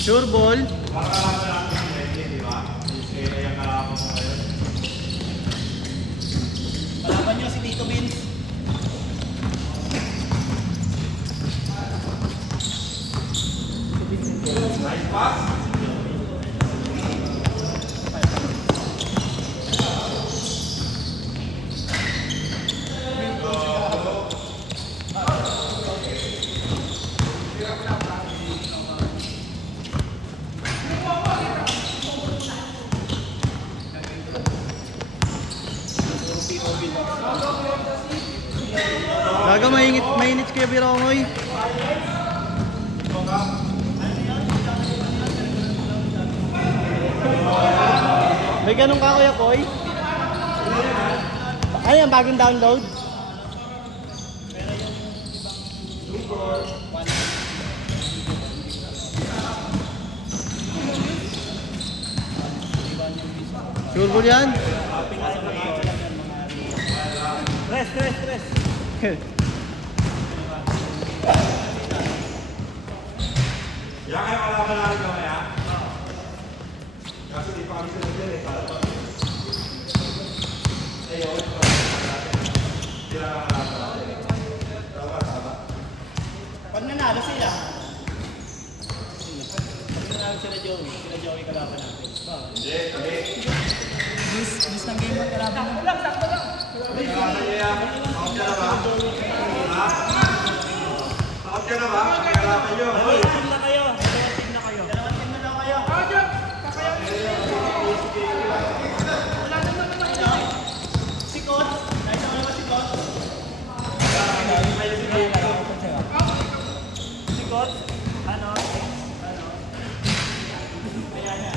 Sure ball. Palaban nyo si Tito Vince. Nice pass. Gaga mainit kaya Birongoy. May ganun ka Kuya Koy? Ano yan, bagong download? Sure ball yan? Rest. Yan kayo kalaban natin mamaya. Kasi di pa kami sila dyan eh. Para pa. Ayaw, ito pa. Sila kalaban natin. Tama. Pag nanalo sila. Pag nanalo sila Joey kalaban natin. Hindi. Miss ng game ang kalaban natin. Sakto lang. Kalaban niya yan. Takot ka na ba? Ha? Takot ka na ba? Kalaban nyo. Hoy! Team na kayo. Dalawang team na daw kayo. Si Coach. Kahit ako naman si Coach. Si Coach. Ano? Kaya niya.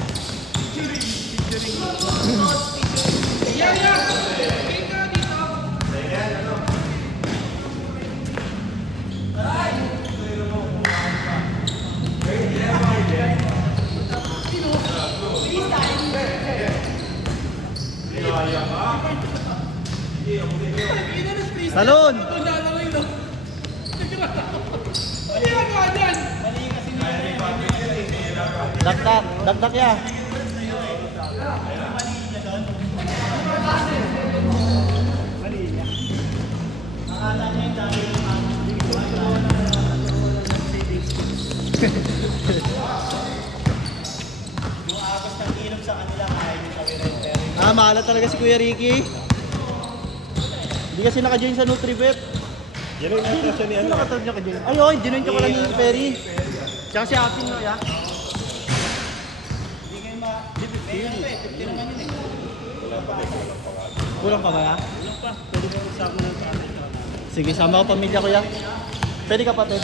Salon! Dakdak ya. Yung agos ng ilog sa kanila kaya yung tawirin pero Mahala talaga si Kuya Ricky. Hindi kasi naka-join sa NutriBet. Yan ang invitation ni Ano nakatab niya ka-join? Ay, oy, dinoin ka pala ni Perry. Tsaka si Atin, no, ya? hindi kayo ma-50 naman yun eh. Kulang pa ba, ya? Kulang pa. Pwede mo usapin ng traffic. Sige, sama ko pamilya ko, ya. Pwede kapatid.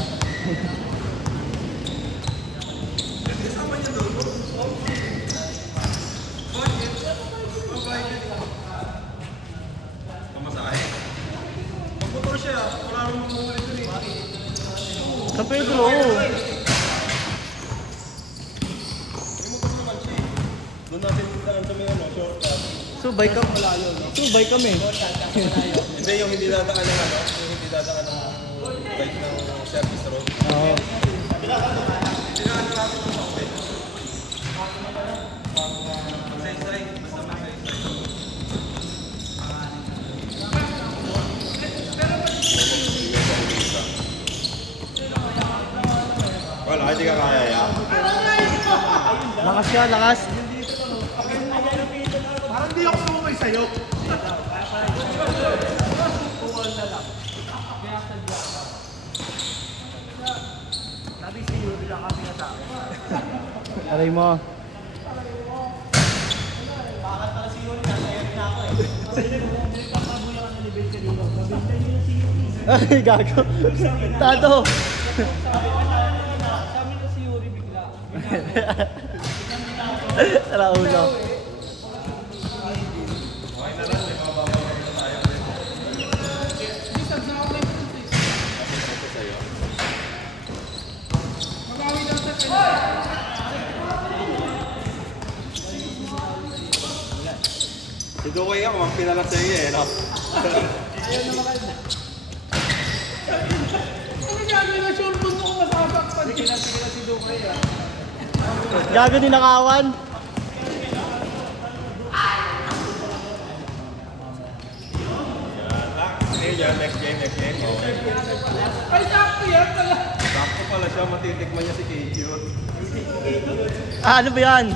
Motor siya. Wala naman mumulit dun eh. Sa Pedro. Doon natin daan sa may shortcut. Subay ka. Subay kami. Hindi, yung hindi dadaan ng yung hindi dadaan ng bike ng service road. Oo. Dinaan natin ng sakit. Magsay-say. Basta magsay-say. Wala, hindi ka kaya yan. Lakas siya, lakas. Parang di ako sumabay sa'yo. Sabi si Yuri lang kami na sa akin. Aray mo. Bakit pala si Yuri nasa Yuri na ako eh. Papabuya ka na level ka dito. Mabenta nyo na si Yuri. Ay, gago. Tado. Sabi na si Yuri bigla. Tara ulo. Si Dukoy ako, ang pinala sa iyo eh, no? Ano gagawin na short Gago din nakawan. Next game. Ay, sakto yan pala. Sakto pala siya, matitikman niya si KQ. Ah, ano ba yan?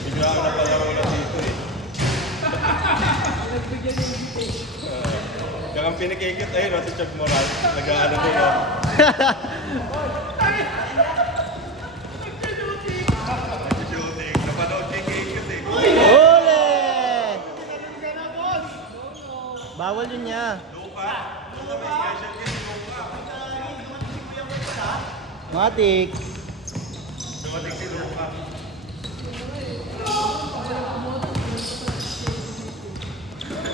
Bigla ka na pala wala dito eh. Kaya ang pinikikit ayun, nasa Chuck Moral. Nag-aano din oh. Nag-shooting. Napanood kay KQ eh. Ole! Bawal yun niya. Luka. Luka may special case. Luka. Matik. Dumating si Luka.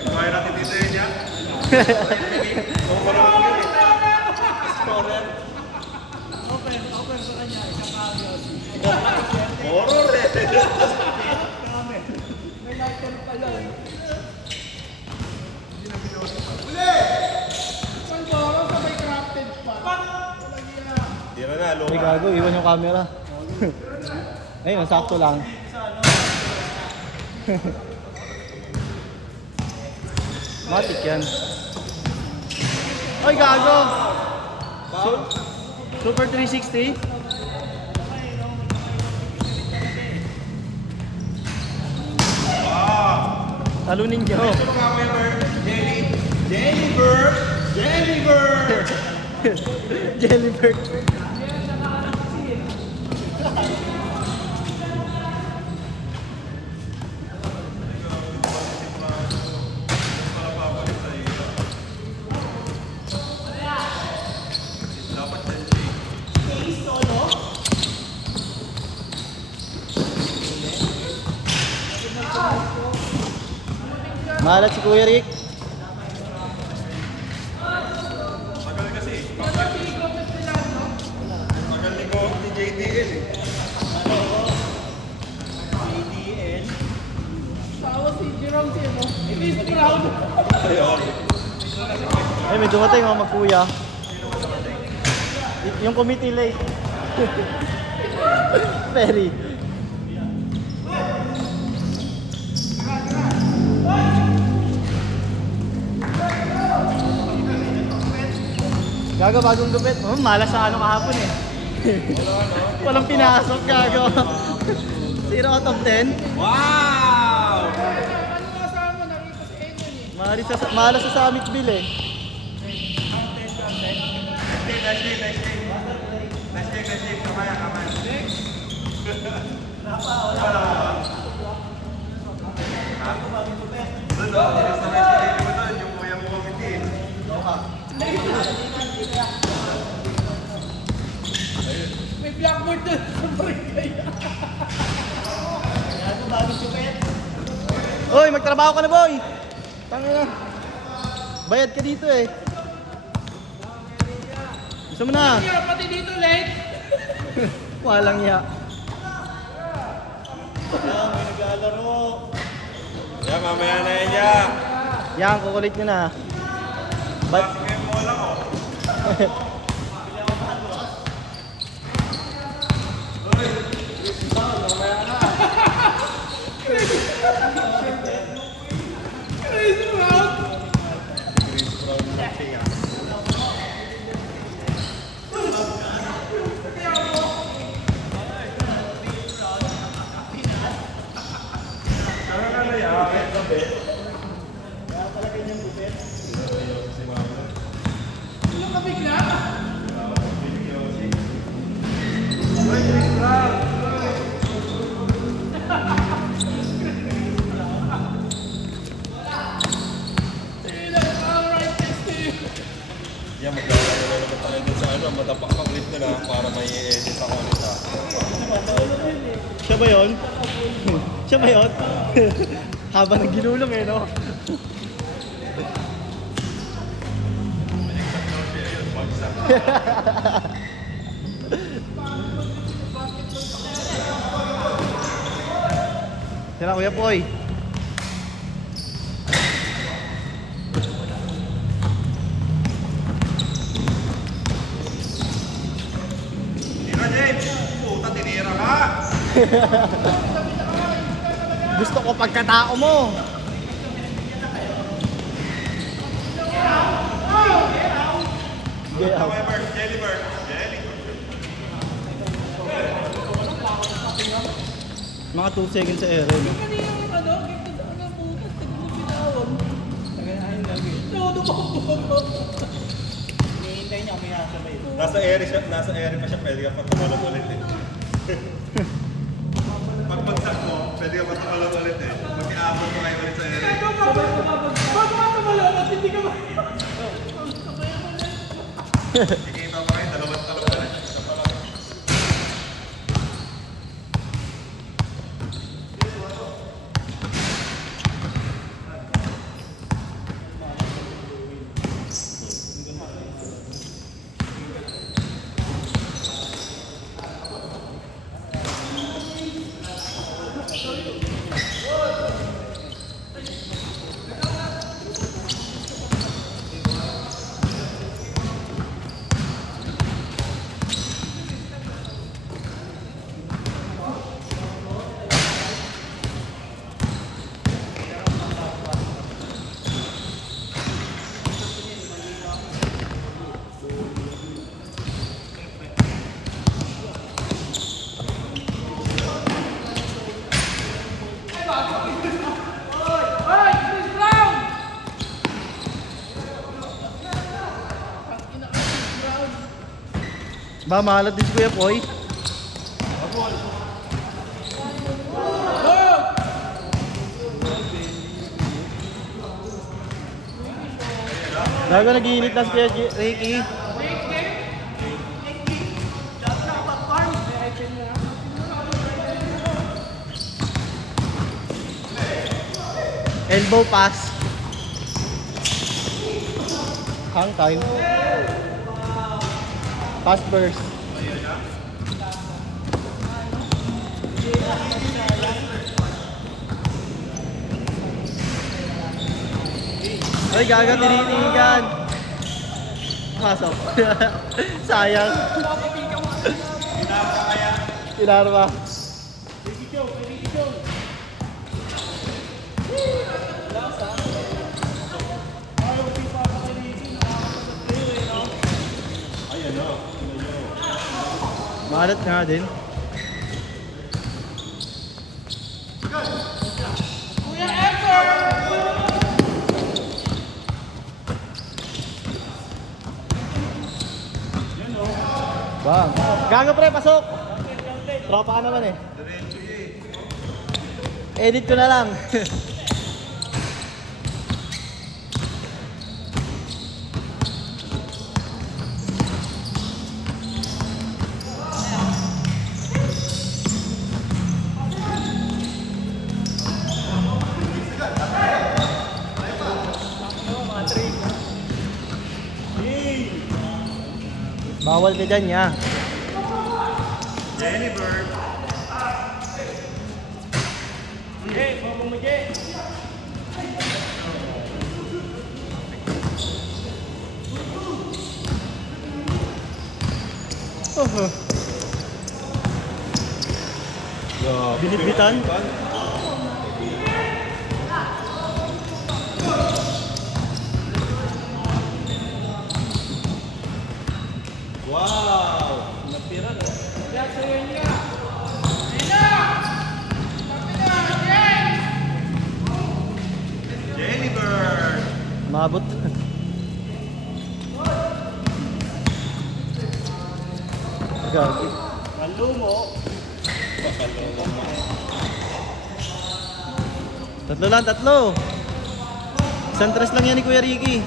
Kaya natin dito yun yan. Oo, marunong yun eh. Open sa kanya. Kakayos. Horror eh. May lighter pa yun. Pandoro sa may crafted pa. Tira na, Ay, Luka. gago. Iwan yung camera. Ayun, sakto lang. Matik yan. Ay, gago. Super 360. Talunin nyo. Jellyberg. Malat si Kuya Rick. Tagal kasi. Tagal ni JDL eh. Tawa si Jerome Timo. It is proud. Ayun. Ay, may dumating mga magkuya. Yung committee late. Ferry. Gago, bagong gupit. Oh, malas sa ano kahapon eh. Walang pinasok, gago. 0 out of 10. Wow! Ano kasama? Nakita si Enyon eh. Malas sa Summit Bill eh. Next game. Kamaya. Doon, yung kuya mo committee. May blackboard doon sa barangay. Oy, magtrabaho ka na, boy. Tangina. Bayad ka dito eh. Gusto mo na? Kaya pati dito late. Walang ya. Yeah, mamaya na yan, yeah. Yan, kukulit nyo na. But, Sige mo lang oh. Crazy proud. Chris Brown ng tinga. Ano ka bigla? Sige, alright, thanks to you. Yeah, maglalaro na naman tayo dun sa ano, matapak ang clip nila para may i-edit ako ulit ha. siya ba yun? Siya ba yun? Haba ng ginulong eh, no? Sila, Kuya Poy. Gusto ko pagkatao mo. Get out. However, Jellyberg. Mga 2 seconds sa Aaron. Hinihintay niya, may nasabay. Nasa area pa siya, pwede ka pa tumalon ulit eh. Pag bagsak mo, pwede ka pa tumalon ulit eh. Pag iabot mo kayo ulit sa area. Kikita mo kayo, dalawang talong ulit. Ba, mahalat din si Kuya Poy. Bago nag-iinit na si Kuya Ricky. Elbow pass. Hang time. Pass burst. Ay, gaga, tinitigan. Pasok. Sayang. Tinaro ka. Malat nga din. Bang. Gago pre, pasok. Tropa ka naman eh. Edit ko na lang. Bawal ka dyan, ya. Jellyberg. Hey, mama mo, Jay. Binitbitan. Wow! Natira na. Jellyberg. Mabot. Gagi. Malumo. Tatlo lang, tatlo. Isang tres lang yan ni Kuya Ricky.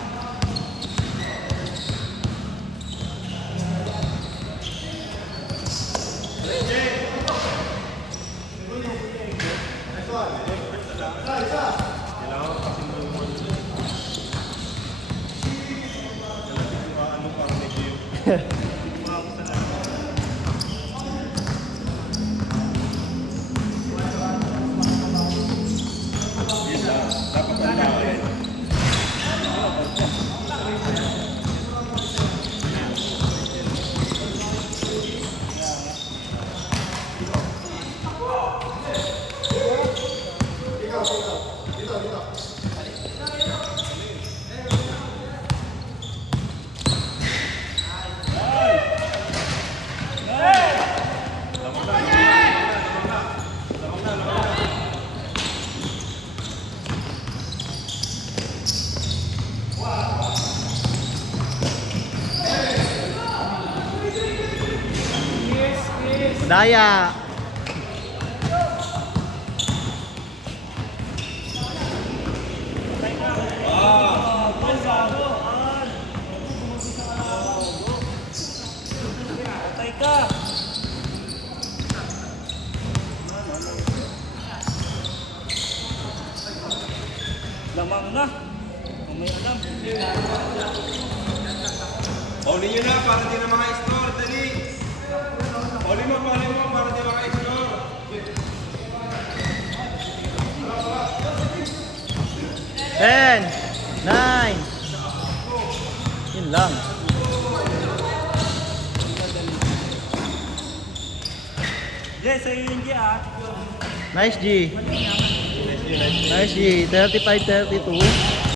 Daya. Patay ka. Lamang na. Kung may alam. Pauli nyo na para di na maka-store. Dali. Pauli mo para di maka-store. 10, 9. Yun lang. Yes, sa'yo yun, G, ah. Nice G. Nice G. 35-32.